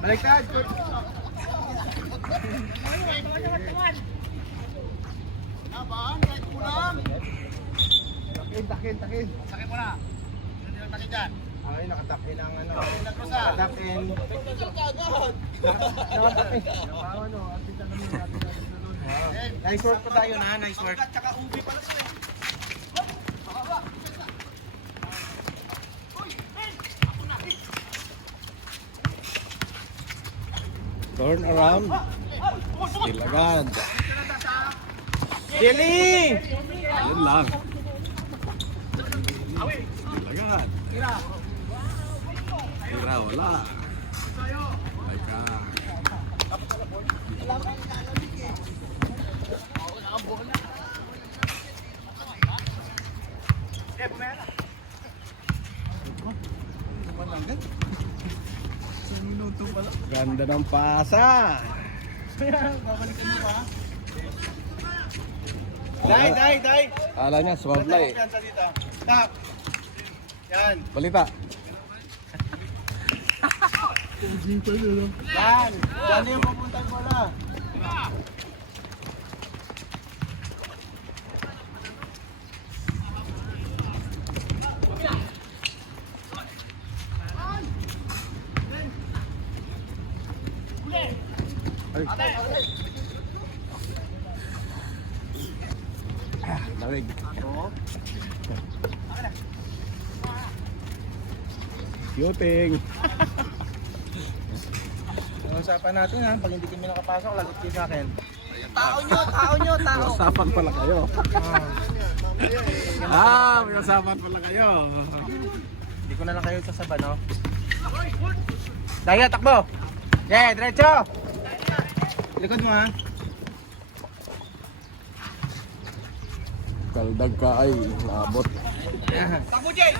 Baliktad. Takin. Sakit mo na. Hindi na takin dyan. Ay, nakatakin ang ano. Nakatakin. Nakatakin. Nakatakin. Nice work pa tayo na, nice work. Tsaka ubi pala sila. Turn around. Still agad. Billy! Ayun lang. Still agad. Tira, wala. Teka. Ganda ng pasa. Babalikan mo ba? Dai! Kala niya, swab fly. Stop! Yan! Balita. Yan! Yan yung papuntang bola. Lamig. Shooting. Ang usapan natin ha, pag hindi kami nakapasok, lagot kayo sa akin. Tao nyo. May usapan pala kayo. May usapan pala kayo. Hindi ko na lang kayo sasaba, no? Daya, takbo! Yeah, diretso! Likod mo ha. Kaldag ka ay naabot. Yan. Takbo, Jay!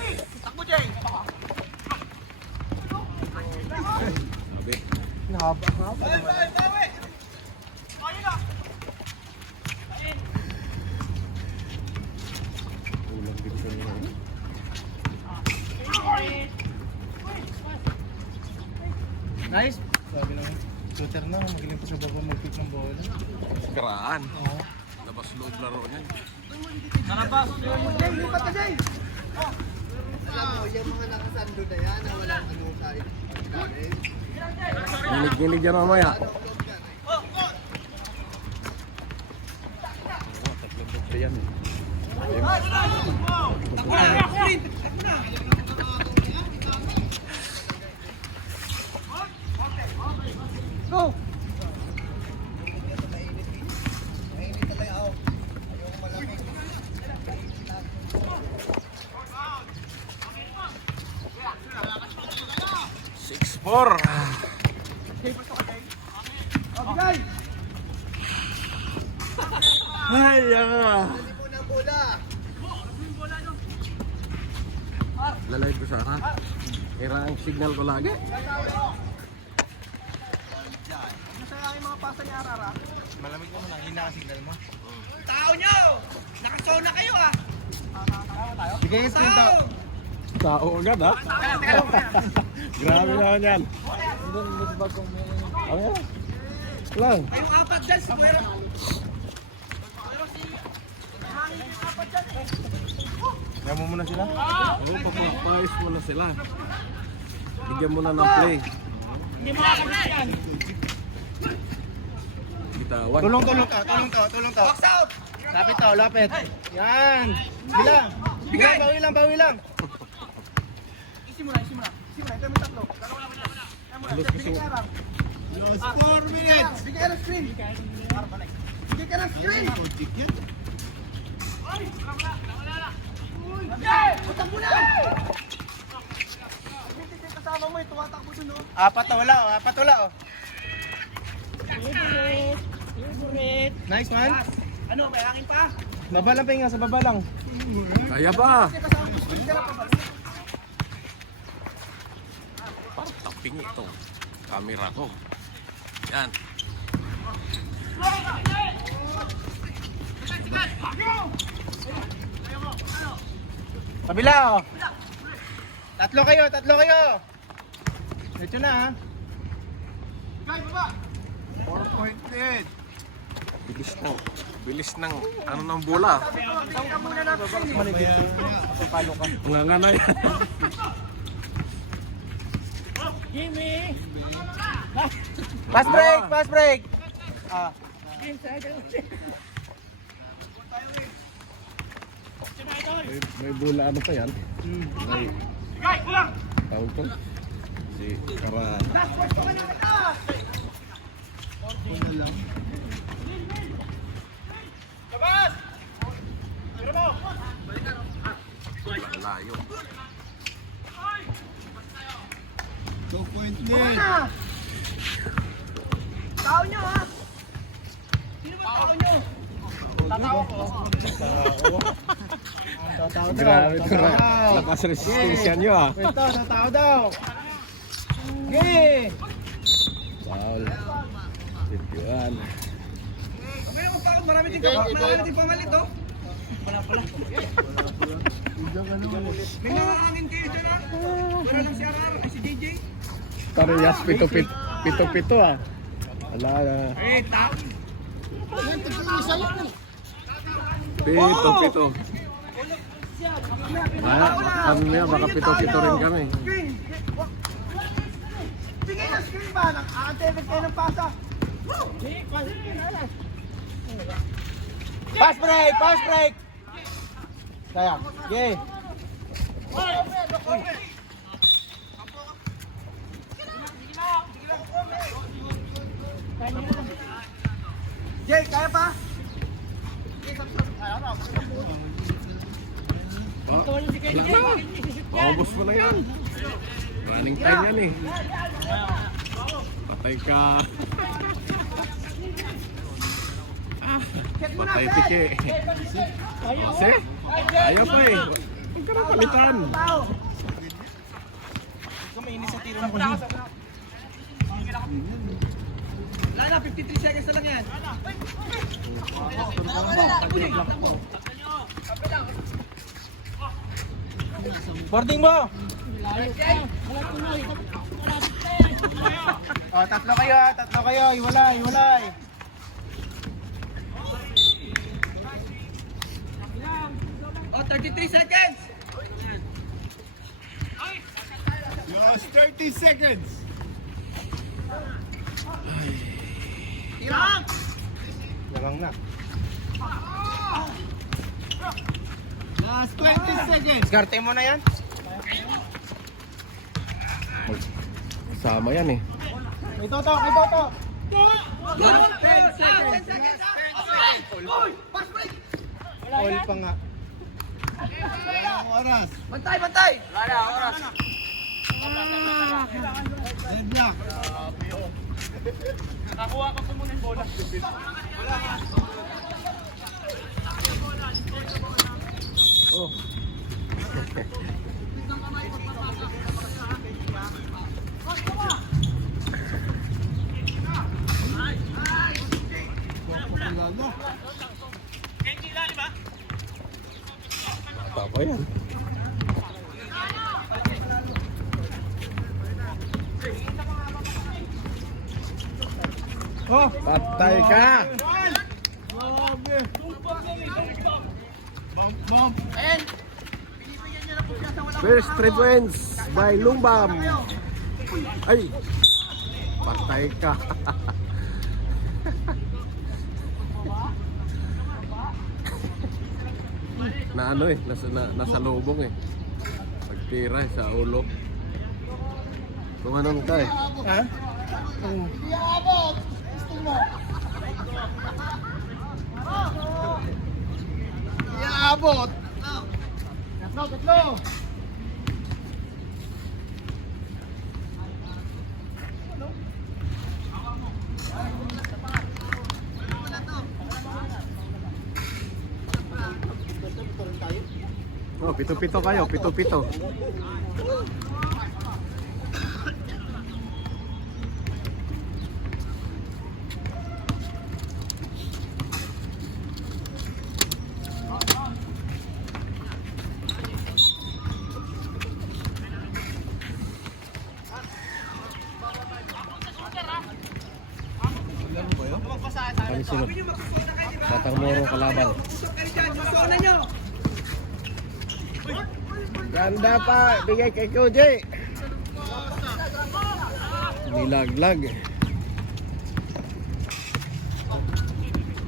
Sabi. Haba. Bawi! Ayun na! Ulang din ko nila. Nice! Sabi naman, shooter na, magaling pa sa baba mag-pick ng bola. Karaan. Labas loob laro niyan. Narabas! Jay, lipat ka Jay! Alam mo, yung mga nakasando na yan na walang ano sa ilalim. Gilig-gilig yan mamaya. Ayan eh. Go! Mainit na tayo. Ayoko malamig. 6-4. Okay! Ay, Hindi mo ng bola. Lalay ko sana. Kira ang signal ko lagi. Masaya yung mga pasa ni Arara. Malamig naman ang hina ang signal mo. Tao nyo! Nakasona kayo ah! Bigay yung screen to. Tao agad ha. Grabe naman yan. Okay. Lang. Kayong apat dyan, si Kuya. Kaya mo muna sila. Oo, papapayos mo na sila. Bigyan mo na ng play. Hindi makakabit yan. Bitawan. Tulong to. Box out! Lapit to, lapit. Yan. Bilang. Bawi lang. Isi mo na. Ito mo tatlo. Halos kasi. Last 4 minutes. Bigay ka ng screen. Bigay ka ng screen. Utang mo na. Kasama mo, tumatakbo dun, no? Apat na wala, oh. Favorite. Nice one. Ano, may hangin pa? Baba lang pinga, sa baba lang. Kaya pa. Taping ito. Camera ko. Yan. Kabila, oh. Tatlo kayo. Ito na, ha. 4-point lead. Bilis ng ano ng bola. Mga nganay. Pass break, pass break. May bola ano pa yan? May tawag ko? Si Kara. Layo. 2-point lead. Tao nyo ha. Sino ba tao nyo? Tatawa ko. Grabe ito na. Lakas resistensya nyo ah. Ito, tao daw. Okay. Foul. Tip yan. Kaya kung bakit marami din pamalit oh. Wala pala. May nangangin kayo dyan ha. Wala lang si Arar, si JJ. Parehas pito-pito ah. Wala na. Eh, tao. Pito-pito. Kami niya, baka pito-pito rin kami. Bigay na screen ba? Nakakatevit kayo ng pasa. Pass break! Pass break! Kaya, okay. Jay, kaya pa? Paubos mo na yan. Running time yan eh. Patay ka. Patay tiki. Kasi, ayaw pa eh. Huwag ka na palitan. Kumiinis sa tiro mo kasi. Wala na, 53 seconds na lang yan. Boarding mo! Oh, tatlo kayo, iwalay. Oh, 33 seconds! Just 30 seconds. Tirang! Larang na. Last 20 seconds. Skarte mo na yan? Sama yan eh. Ito to. 10 seconds! All pa nga. Walang oras. Bantay! Wala na, oras. Red block. Nakakuha ka po muna yung bola. Oh. Bata pa yan. Oh, Patay ka! grabe. Bump. And, First 3 points by Lumbam. Ay! Patay ka. Na ano eh, nasa lubong eh. Pagtira sa ulo. Kung anong ka eh. Ha? Iaabot. Tatlo. Oh, pito-pito kayo, pito-pito. Kami sunod. Batang Moro kalaban. Usap kayo dyan, yung zona nyo. Ganda pa, bigay kay Koji. Nilaglag.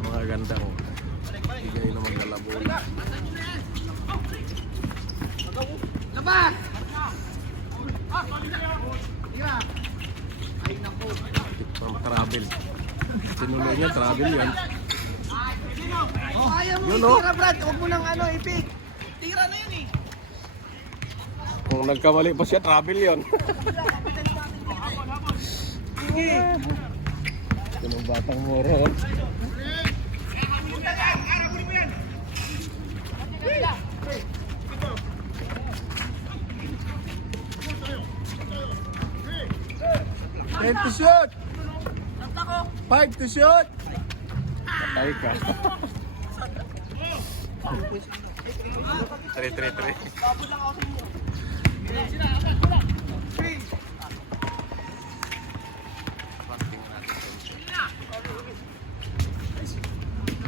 Mga ganda ko. Bigay na maglalabon. Labas! From travel. Sinuloy niya, travel yan. Ayaw mo Yun, no? itira, Brad. Huwag mo nang ano, ipik. Tira na yun eh. Kung nagkamali pa siya, travel yon. Sige. Ito ng Batang Moro. Time to shoot! 5 to shoot! Patay ka. 3-3-3.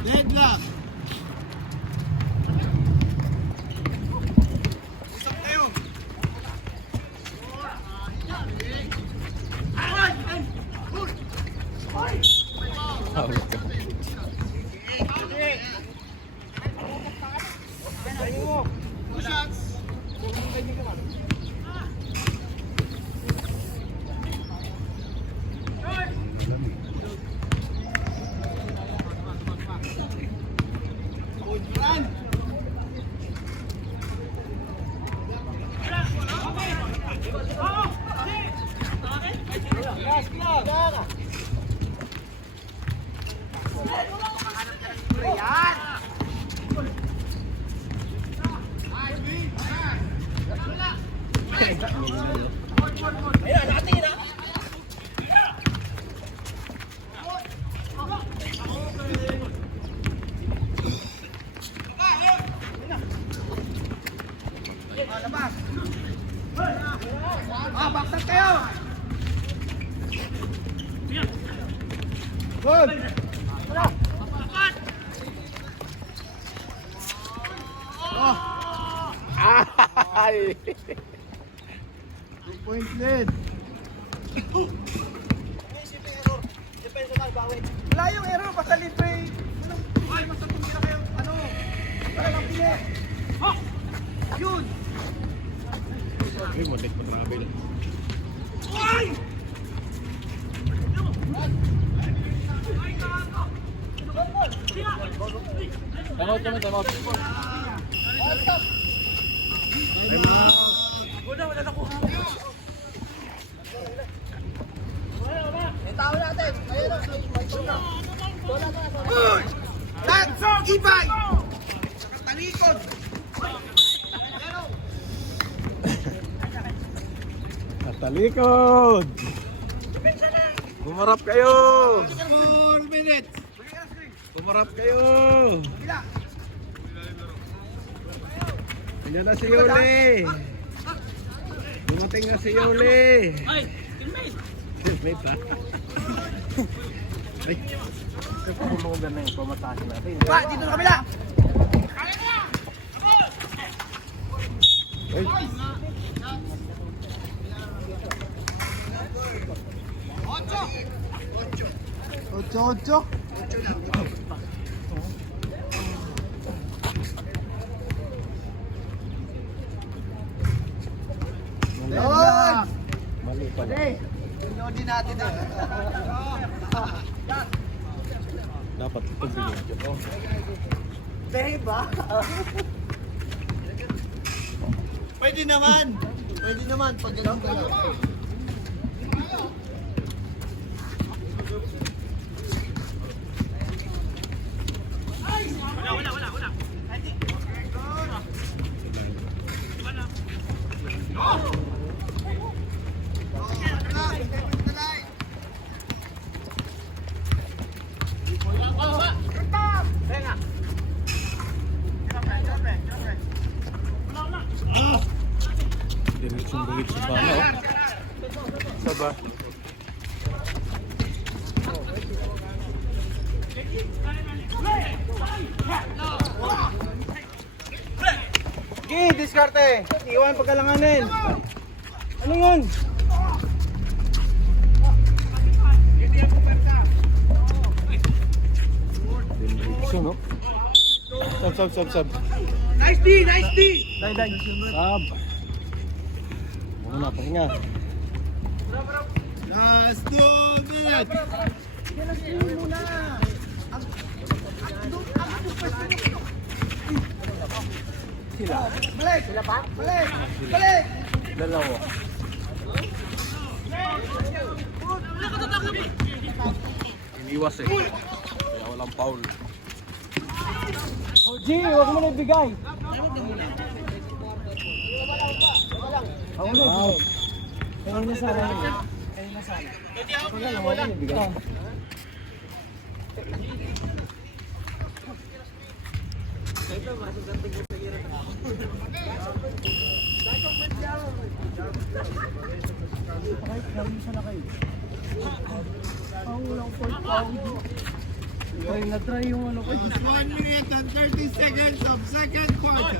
Deadlock! Baksak kayo. Good! Ay! 2 points lead. Wala yung error, basta libre. Basta tumira kayo. Ano? Wala lang pilit. Yun. Ay, malit mo travel. That's Ibay! Talikod! Talikod! Kumarap kayo! 4 minutes! Kumarap kayo! Bila! Ayan na si Yuli! Dumating na si Yuli! Ay! Teammate! Wait ha? Ay! Ito pa kumugan na yung pamatasin natin. Pa! Dito sa kabila! Ay! Ocho. Deadlock! Mali pala. Pinodi natin eh. Dapat ito binidyo ko. Diba? Pwede naman! Pwede naman pag ganun ka lang. Diretsong-diretsong bala oh. Saba. diskarte. Iwan pagkalanganin. Ano yun? So, no? Sub. Nice D! Nice D! Day. Sab. Muna, pahinga. Last 2 minutes! Balik! Balik! Dalawa. Iniwas eh. Kaya walang foul. Oh, G, huwag mo na ibigay. Ako na. Kaya niya sana yun. Kaya niya sana. Kaya huwag mo na ibigay. Na-try yung ano ko. 1 minute and 30 seconds of second quarter.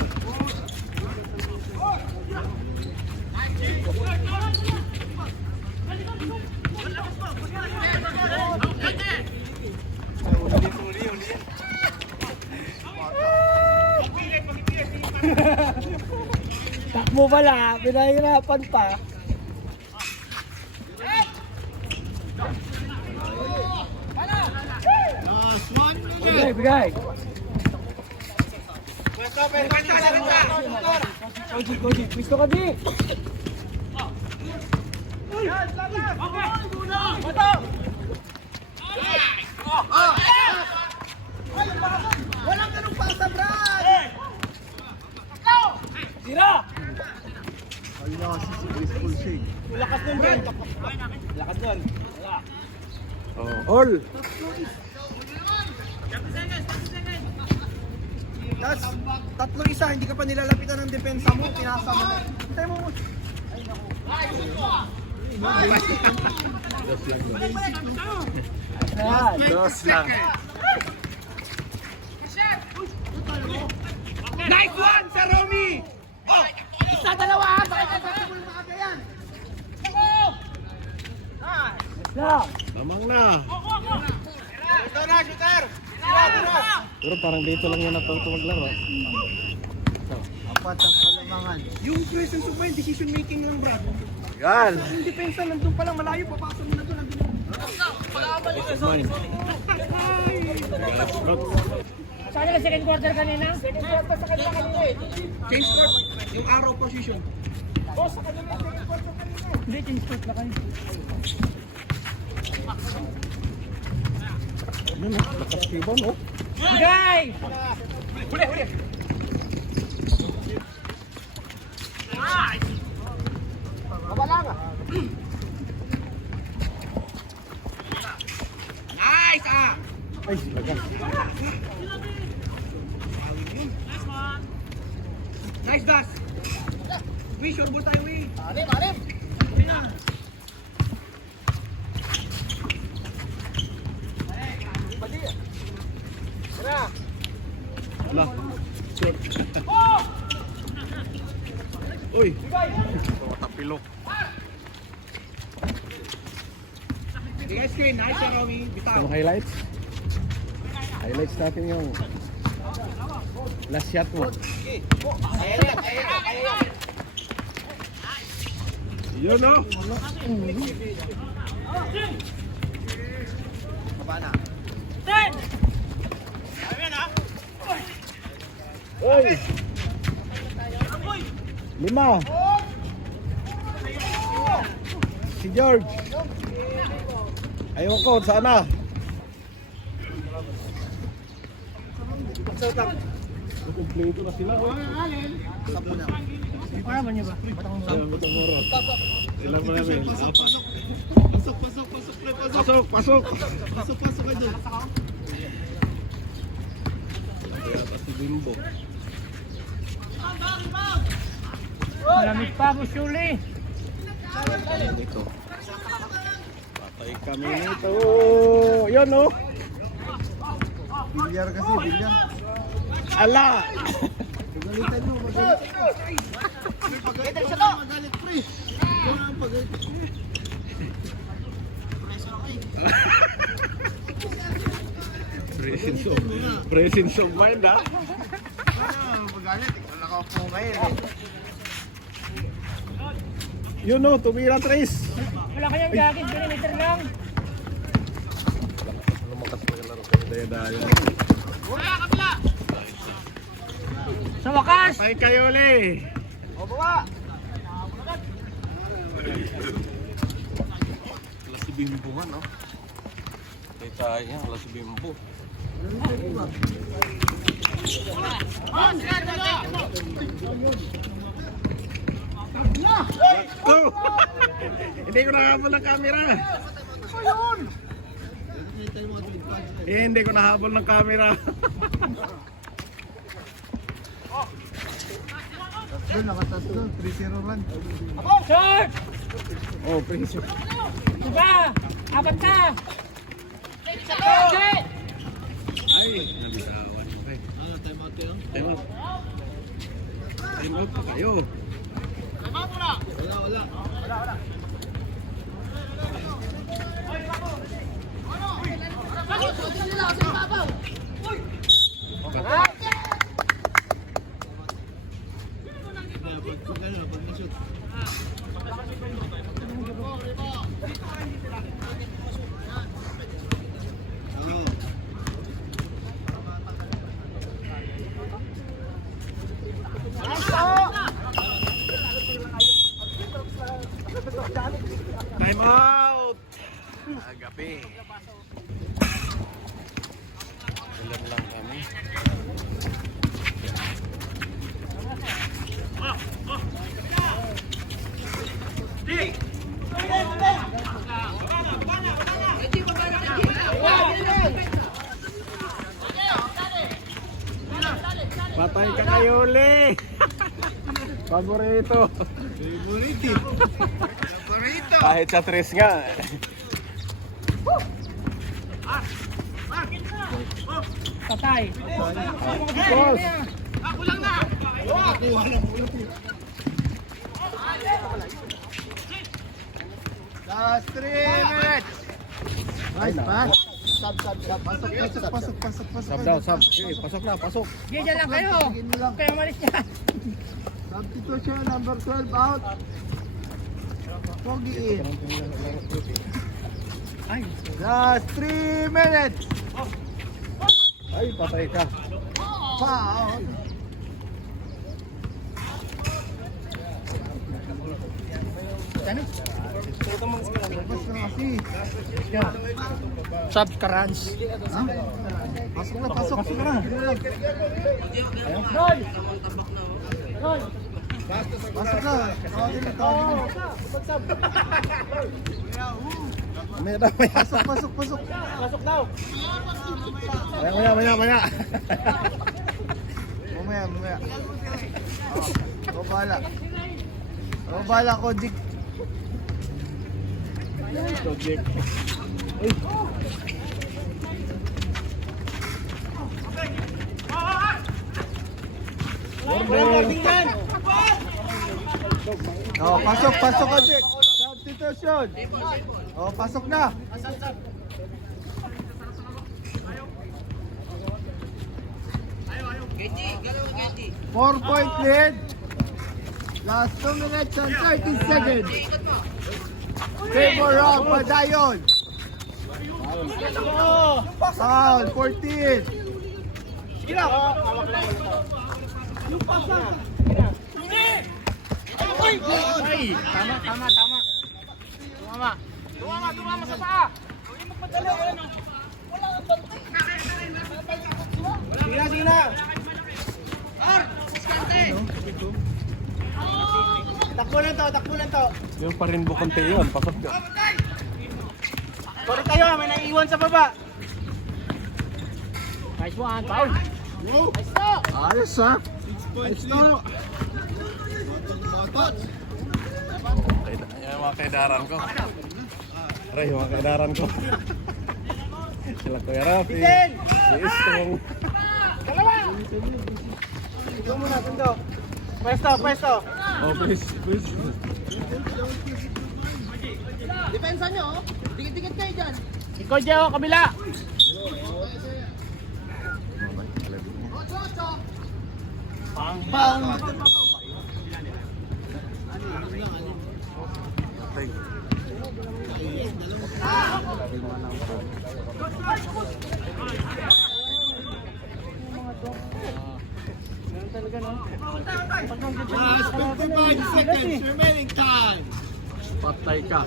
Takbo pala, pinahirapan pa. Last 1 Bigay, minute. bigay. Koji, gusto ka di? Walang ganung pasa, Brad! Tira! Lakas nun, Ben. Lakas doon. Oh. All. Tapos, tatlong isa, hindi ka pa nilalapitan ng depensa mo, pinasa mo na. Tayo mo. Dos lang. Nice one, Sir Romy! Isa, dalawa, bakit ka mo yung mga yan? Lamang na. Ito na, shooter! Pero parang dito lang yan natuto maglaro. Apat ang kalamangan. Yung presence of mind, decision making lang, Brad. Yan. Yung depensa nandun pa lang, malayo, papasok mo na doon. Saan na second quarter kanina? Second quarter sa kanila kanina eh. Change court, yung arrow position. Oh, sa kanila second quarter kanina. Hindi, change court na kayo. Ano na? Lakas kibon, oh. Bigay! Huli! Nice, ah! Ay, lagas. Nice, Das! Uy, sure ball tayo, uy! Alim! Wala. Short. Uy. Tapilok. Bigay screen, nice, Sir Romy. Bitaw. Ano highlights? Highlights natin yung last shot mo. Yun, oh. Uy. 5. Si George. Ayaw ko, sana. Kompleto na sila. Para niyo ba? Ilan mo namin? Pasok, pre, pasok. Pasok! Pasok ka dyan. Kaya pa si Bimbo. Malamig pa, Busuli. Ito. Patay kami nito. Yan, oh. Bilyar kasi, bilyar. Ala! Pagalitan mo, magalit. Pagalitan siya to. Magalit, pre. Ikaw na ang pagalit. Presence of mind, ha? Pagalit, ikaw nakaupo ngayon. Yun no, tumira Trace. Wala kayang jacket, perimeter lang. Lumakas pa yung laro. Daya-daya. Sa wakas! Ay kayo ulit. O, bawa! Alas si Bimbo nga, no? Kaya tayo yan, alas si Bimbo. Oh! Hindi ko nakahabol ng camera. Hindi ko nahabol ng camera. Doon, nakatatlo. 3-0 run. Short! Oh, Prince. Diba? Apat na! Short! Ay, nabitawan. Ay, time out kayo? Time out. Time out pa kayo. Time out! Agapi. Ilan lang kami. Patay ka kayo uli! Paborito! Paborito. Kahit sa tres nga. Patay. Boss! Last 3 minutes. Nice pass. Pasok. Sub daw, sub. Okay, pasok na, pasok. Sige, dyan lang kayo. Kaya umalis niya. Substitution, number 12 out. Pogi in. Last 3 minutes. Ay, patay ka. Foul. Labas na kasi. Sub Karans. Ha? Pasok na, pasok. Pasok na. Roll! Roll! Pasok na. Tawagin na. Maya daw, maya. Pasok. Pasok daw. Maya. Mamaya. Ako bahala. Kodik. Project. Oh, pasok, Kodik. Substitution. Oh, pasok na. Geti. 4-point lead. Last 2 minutes and 30 seconds. Favor of Padayon. Foul, 14. Sige lang. Ay! Tama. Tumama sa paa. Huwag yung magpadali. Wala kang bantay. Sige na. Takbo lang to. Yung pa rin bukante yun, pasok ka. Sorry kayo, may naiiwan sa baba. Nice one, foul. Nice to. Ayos ha. Ayos to. Yung mga kaidaran ko. Aray, yung mga kaidaran ko. Sila Kuya Rafi. Si Istong. Dalawa. Ito muna, tundo. Pwesto, pwesto. Oh, please, please. Depensa nyo, oh. Dikit-dikit kayo dyan. Ikaw, Jeo, kabila. Bang! Bang! Thank Talaga, no? Last 55 seconds remaining time. Patay ka.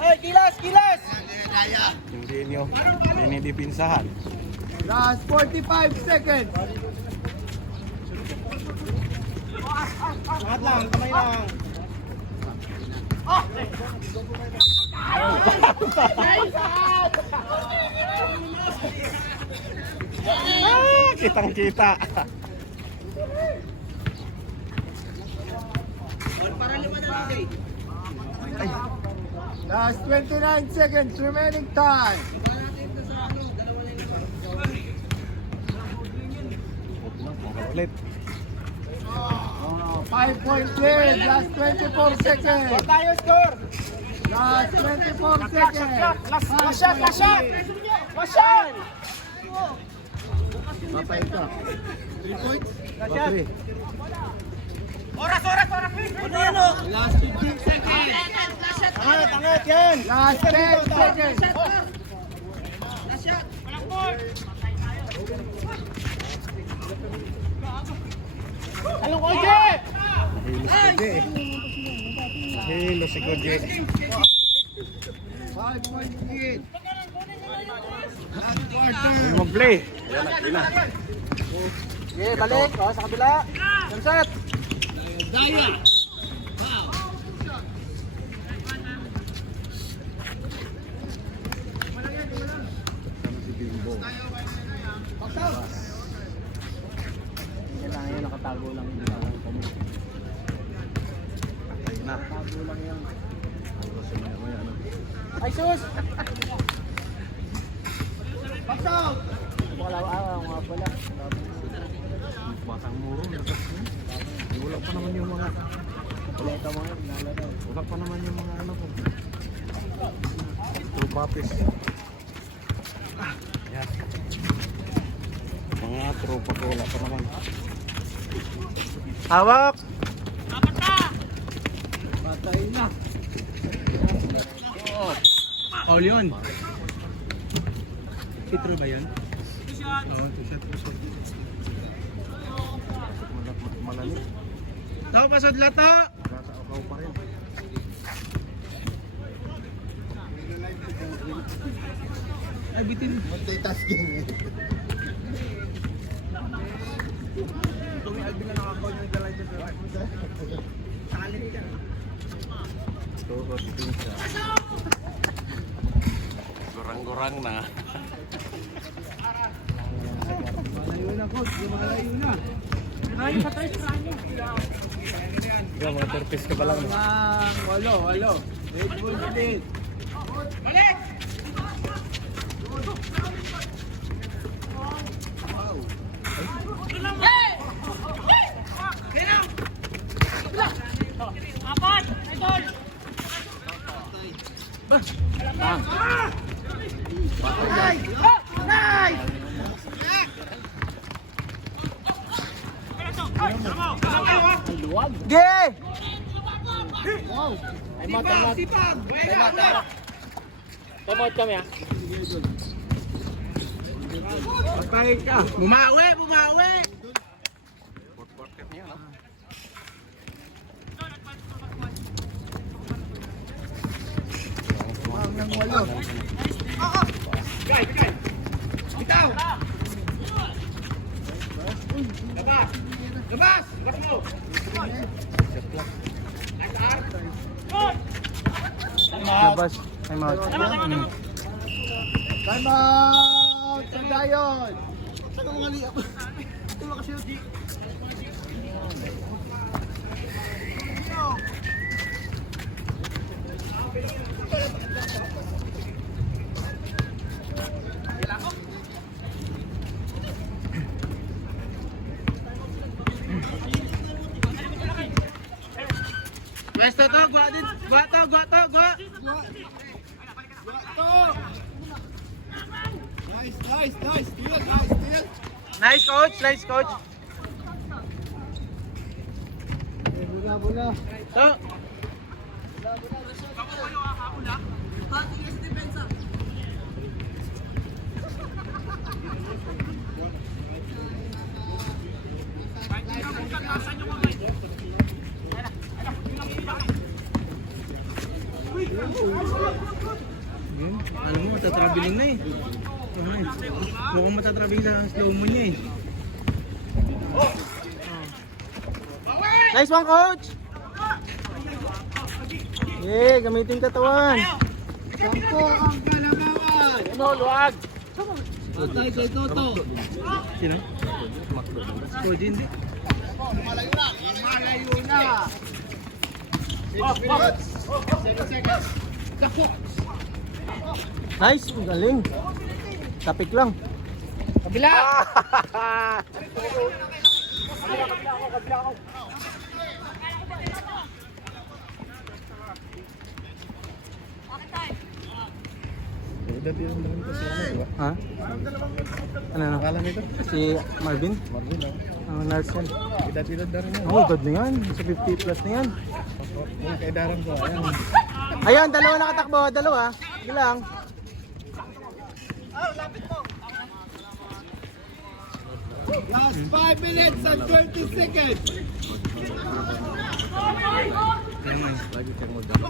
Ay, kilas, kilas! Hindi nyo dinidipinsahan. Last 45 seconds. Lahat lang, kamay lang. Kitang kita. Last 29 seconds remaining time. Complete. 5-point lead. Last 24 seconds. Tayo, score! Last 24 seconds. Last shot, last shot! Last shot! Patay ka. 3 points. Last shot! Patay. Oras, oras, oras! Ano yan, oh? Last 15 seconds. Angat, angat, yan! Last 10 seconds. Anong Koje? Hilo si Koje. 5-point lead. Last quarter. Ay, mag-play. Ayan na, ina. Sige, balik. O, sa kabila. Sunset. Daya. Si Bimbo. Kailangan yan, nakatago lang yung ginawang kami. Patay na. Tago lang yan. Puro sa mga may ano. Ay, sus! Pass out. Pakalawa, nga pala. Batang muro. Wala pa naman yung mga... Wala ito mga nalaro. Wala pa naman yung mga ano ko. True puppies. Yan. Mga tropa ko wala pa naman. Hawak! Patay na. All yun. Citro ba yun? Oo, two-shot. Malamig. Tao pa sa dlato! Nasa akaw pa rin. Ay, bitin. Multitasking. Turot pinsa. Gorang-gorang na. Malayo na, coach. Malayo na. Malayo pa tayo sa kanya. Yung mga turpis ka pa lang. Walo. Red Bull din. Balik! Apat! Idol! Ge! Wow! Sipag! Time kami ah. Patay ka! Bumawi! Fourth quarter niya, no? Ang walo. Bitaw! Labas! Labas mo! Labas. Time out. Time out. Sa Dayon. Pwesto to, gwa din. Gwa to. Nice. Steal. Nice coach. Bola. To. Alam mo, matatraveling na eh. Mukhang matatraveling sa slow mo niya eh. Nice one, coach! Yeah, gamitin katawan. Sampo ang kalabawan. Ano, luwag! Patay kay Toto. Sino? Coach, hindi. Malayo na. 6 minutes. 7 seconds. The Fox. Nice, ang galing. Tapik lang. Kabila. Ha? Ano na? Akala nito? Si Marvin? Marvin, Ang nurse yan. Edad na rin yan. Oh, god na yan. Sa 50 plus na yan. Yung kaidaran ko, ayan. Ayan, dalawa nakatakbo. Dalawa. Sige lang. Last 5 minutes and 30 seconds. Lagi kang mag-dami.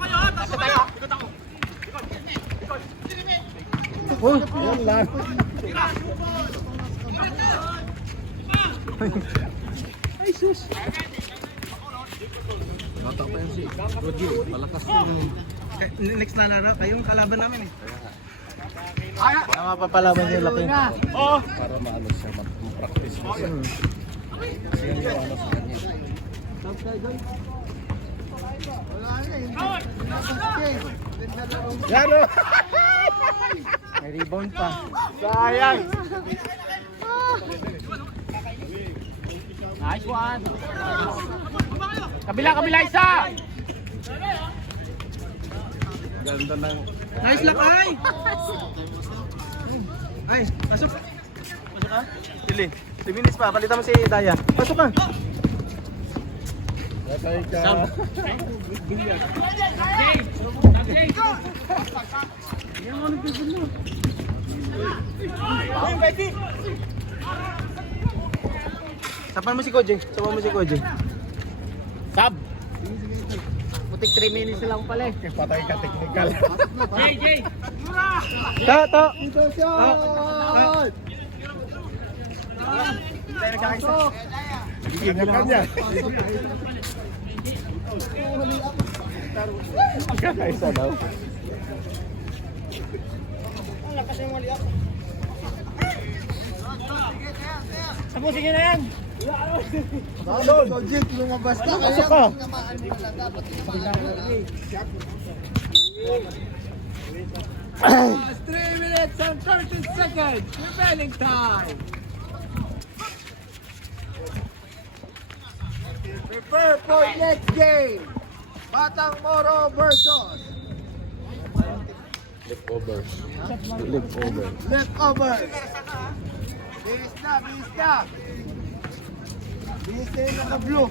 Oh, yan lang. Ay, sus. Bata pa yan si Rodyo. Malakas yun. Next na laro, kayong kalaban namin eh. Mapapalaban yung laki. Para maano siya, mag-practice mo siya. Kasi yan yung ano sa kanya. Yan o! May rebound pa. Sayang! Nice one! Kabila isa! Ganda ng... Nice luck, ay! Ay, pasok! Pasok ka? Pili. 3 minutes pa, palitan mo si Daya. Pasok ka! Patay ka. Sapan mo si Koji. Sapan mo si Koji. Sab! Putik 3 minutes lang pala eh. Patay ka technical. To! Shot! Giging ka niya. Kakaisa daw. Sige na yan! Logic, lumabas ka. Pasok ka! Tinamaan mo na dapat. Last 3 minutes and 30 seconds. Remaining time. Prepare for next game. Batang Moro versus Leftovers. Leftovers. Leftovers. Bihis na. Bihis na yung naka-blue.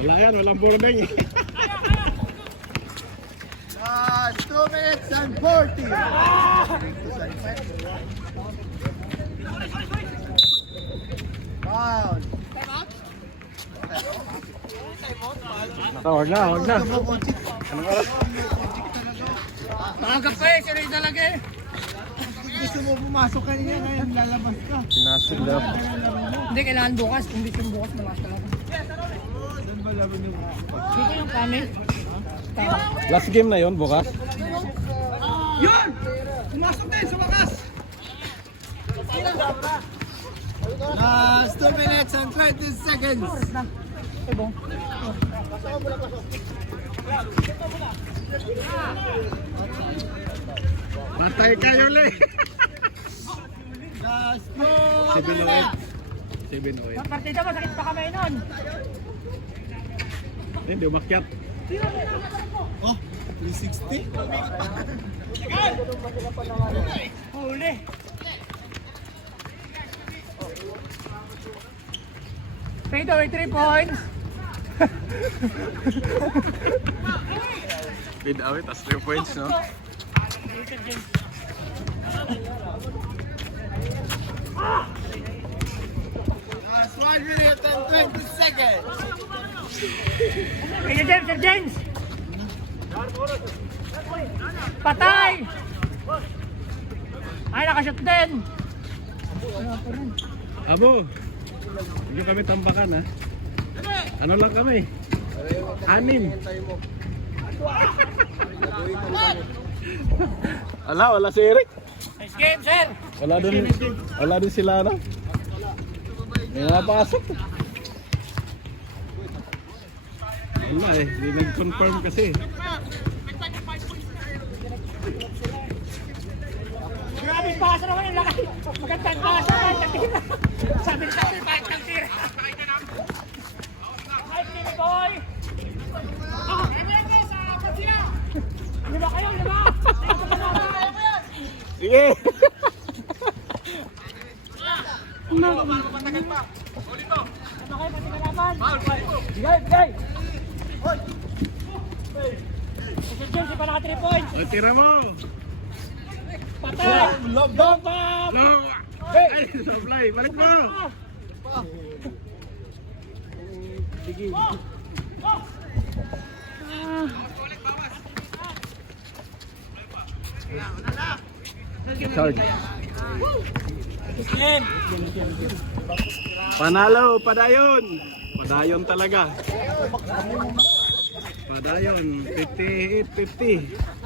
Wala yan, walang burdeng eh. Last 2 minutes and 40. Foul. Huwag na. Nakagap pa eh, siya talaga eh. Gusto mo pumasok kanina, ngayon lalabas ka. Pinasig daw. Hindi, kailangan bukas. Kondisyon bukas, malakas talaga. Saan ba laban yung Dito yung kami. Last game na yon bukas. Yun! Pumasok din sa wakas! Last 2 minutes and 20 seconds. Matay kayo, Le. Gas mo! 708. 708. Ang partida mo, sakit pa kamay nun. Hindi, umakyat. Oh, 360? Huli. Fade away 3 points. Bid away, tas 3 points, no? Last 1 minute and 20 seconds! Kaya James, Sir James. Patay! Ay, nakashoot din. Abo, hindi kami tambakan, ha? Ano lang kami? 6. Wala si Eric. Nice game, sir. Wala din sila, no? May napasok. Wala eh, hindi nag-confirm kasi. Maraming pasa naman yung lakay. Magandang pasa. Sabi bakit ng tira? Nice game, boy. Lima kayo, lima. Sige! Ano kayo pati kalaban? Bigay! Sir James, iba naka 3 points. O, tira mo! Patay! Love bomb! No! Ay, supply! Balik mo! Charge. Panalo, padayon. Padayon talaga. Padayon, 58-50.